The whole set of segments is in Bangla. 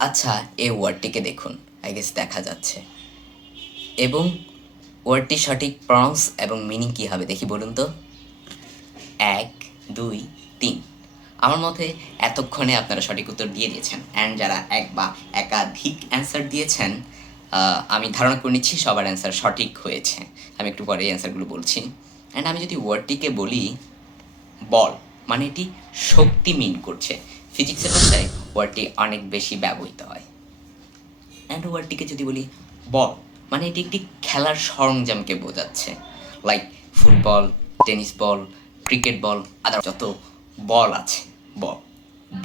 আচ্ছা, এই ওয়ার্ডটিকে দেখুন। আই গেস দেখা যাচ্ছে। এবং ওয়ার্ডটির সঠিক প্রনাউন্স এবং মিনিং কী হবে দেখি বলুন তো? ১, ২, ৩। আমার মতে এতক্ষণে আপনারা সঠিক উত্তর দিয়ে দিয়েছেন। অ্যান্ড যারা এক বা একাধিক অ্যান্সার দিয়েছেন, আমি ধারণা করে নিচ্ছি সবার অ্যান্সার সঠিক হয়েছে। আমি একটু পরে এই অ্যান্সারগুলো বলছি। অ্যান্ড আমি যদি ওয়ার্ডটিকে বলি বল, মানে এটি শক্তি মিন করছে। ফিজিক্সের ভাষায় ওয়ার্ডটি অনেক বেশি ব্যবহৃত হয়। অ্যান্ড ওয়ার্ডটিকে যদি বলি বল, মানে এটি একটি খেলার সরঞ্জামকে বোঝাচ্ছে। Like football, tennis ball, cricket ball, other যত বল আছে, বল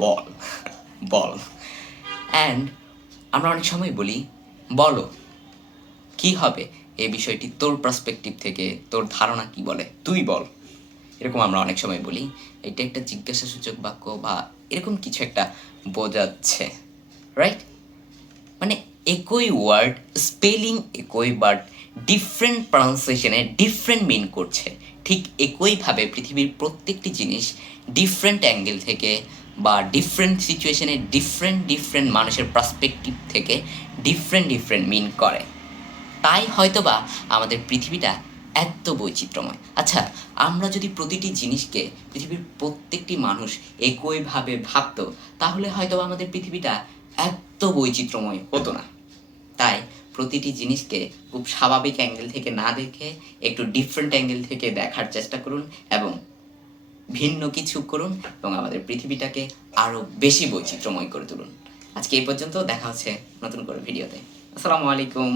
বল বল। অ্যান্ড আমরা অনেক সময় বলি বলো কি হবে, এই বিষয়টি তোর পার্সপেক্টিভ থেকে তোর ধারণা কি বলে, তুই বল, এরকম আমরা অনেক সময় বলি। এটা একটা জিজ্ঞাসাসূচক বাক্য বা এরকম কিছু একটা বোঝাচ্ছে, রাইট? মানে একই ওয়ার্ড, স্পেলিং একই, বাট ডিফারেন্ট প্রনাউন্সিয়েশনে ডিফারেন্ট মিন করছে। ঠিক একইভাবে পৃথিবীর প্রত্যেকটি জিনিস ডিফারেন্ট অ্যাঙ্গেল থেকে বা ডিফারেন্ট সিচুয়েশনে ডিফারেন্ট মানুষের পার্সপেক্টিভ থেকে ডিফারেন্ট মিন করে। তাই হয়তোবা আমাদের পৃথিবীটা এত বৈচিত্র্যময়। আচ্ছা, আমরা যদি প্রতিটি জিনিসকে পৃথিবীর প্রত্যেকটি মানুষ একইভাবে ভাবতো, তাহলে হয়তোবা আমাদের পৃথিবীটা এত বৈচিত্র্যময় হতো না। তাই প্রতিটি জিনিসকে খুব স্বাভাবিক অ্যাঙ্গেল থেকে না দেখে একটু ডিফারেন্ট অ্যাঙ্গেল থেকে দেখার চেষ্টা করুন এবং ভিন্ন কিছু করুন এবং আমাদের পৃথিবীটাকে আরও বেশি বৈচিত্র্যময় করে তুলুন। আজকে এই পর্যন্ত, দেখা হচ্ছে নতুন করে ভিডিওতে। আসসালামু আলাইকুম।